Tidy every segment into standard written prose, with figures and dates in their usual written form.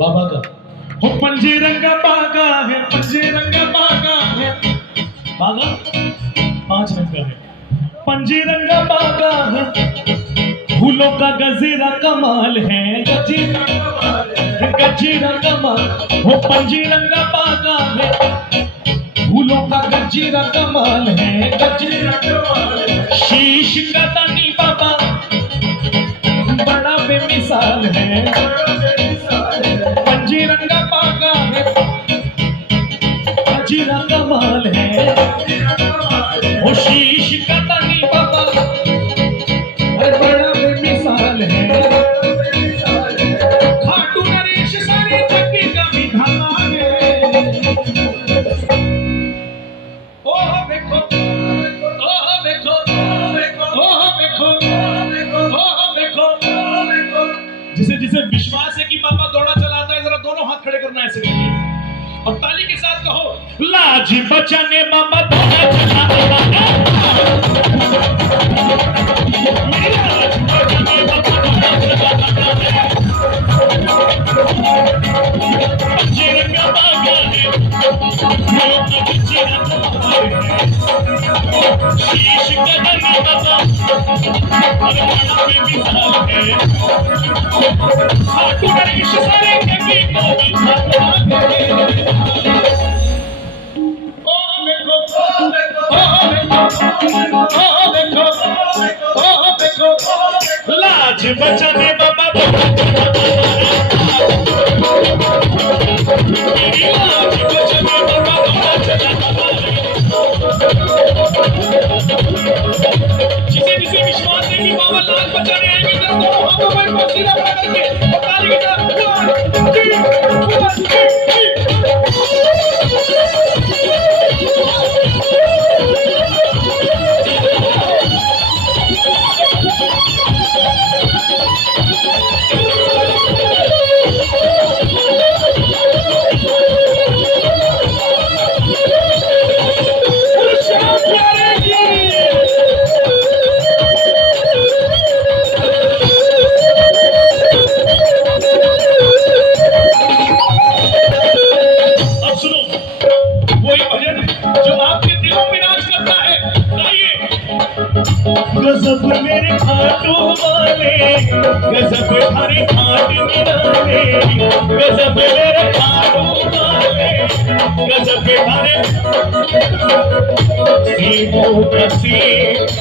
बाबा का हो पंजीरंग बागा है, पंजीरंग बागा है, बागा 5 रंग का है, पंजीरंग बागा है, फूलों का गजीरा कमाल है, गजीरा गजीरा कमाल, हो पंजीरंग बागा है, फूलों का गजीरा कमाल है, गजीरा कमाल, शीश का दानी बाबा बड़ा बेमिसाल है, पंजीरंगा बागा है, गजीरा कमाल है, वो शीश का दानी बाबा बड़ा बेमिसाल है, खाटू नरेश सारी जगह का विधान है। ओह देखो, ओह देखो, ओह देखो, ओह देखो, जिसे जिसे विश्वास है कि पापा दौड़ा चलाता है, जरा दोनों हाथ खड़े करना ऐसे करके और ताली के साथ कहो, लाज बचाने बाबा दौड़ा चलाता है, मेरी लाज बचाने बाबा दौड़ा चलाता है, पंजीरंगा बागा है, फूलों का गजीरा कमाल है, शीश का दानी बाबा बड़ा बेमिसाल है, खाटू नरेश सारे जगह का विधान है। लाज बचाने बाबा मेरी लाज बचाने बाबा दौड़ा चलाता है, जिसे जिसे विश्वास है कि बाबा लाज बचाने आएंगे, जरा दोनों हाथों में सीधा खड़ा करके और ताली के साथ गजब मेरे खाटू वाले, गजब हरे खाट निराले, गजब मेरे खाटू वाले, गजब हरे सीमो कसी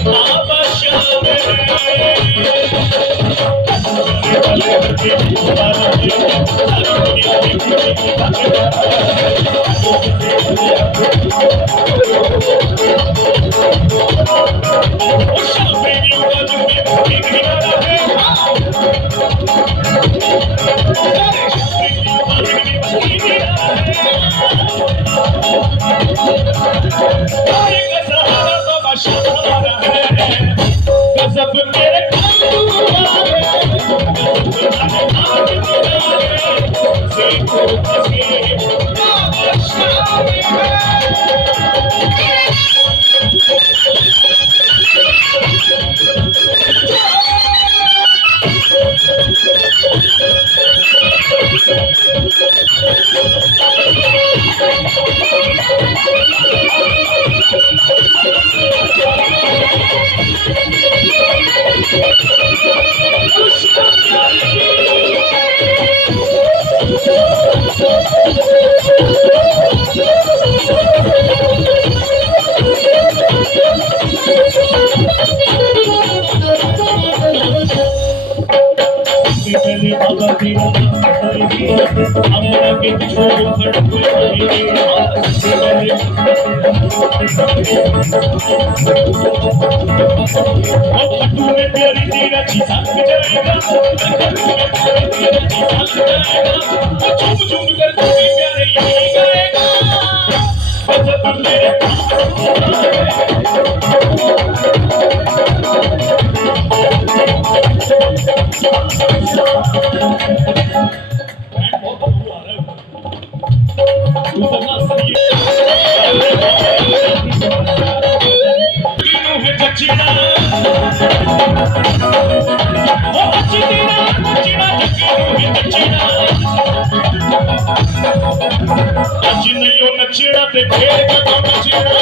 आबशान गजब मेरे प्यारे तू मेरे नचेड़ा ते फेर का नचेड़ा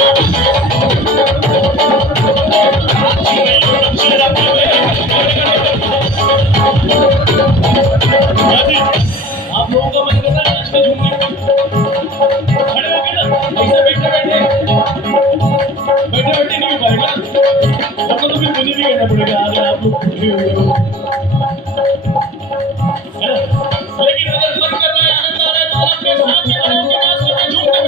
नचेड़ा आप लोगों का मन करता है नाच के झूमने खड़े होके ना ऐसे बैठे बैठे नहीं हो पाएगा तो फिर मुझे भी करना पड़ेगा अगर आप लोग बूढ़े हुए हो लेकिन अगर मन कर रहा है आनंद आ रहा है तो अपने साथ में खड़े होकर नाच में झूमते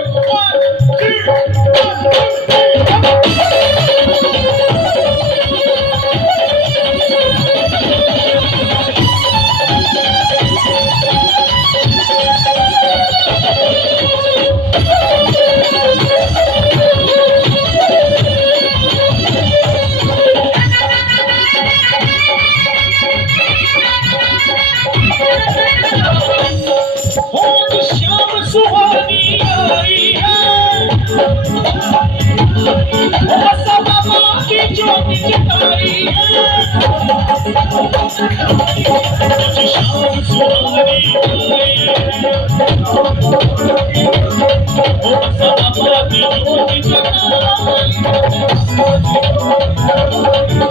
शाम सुहानी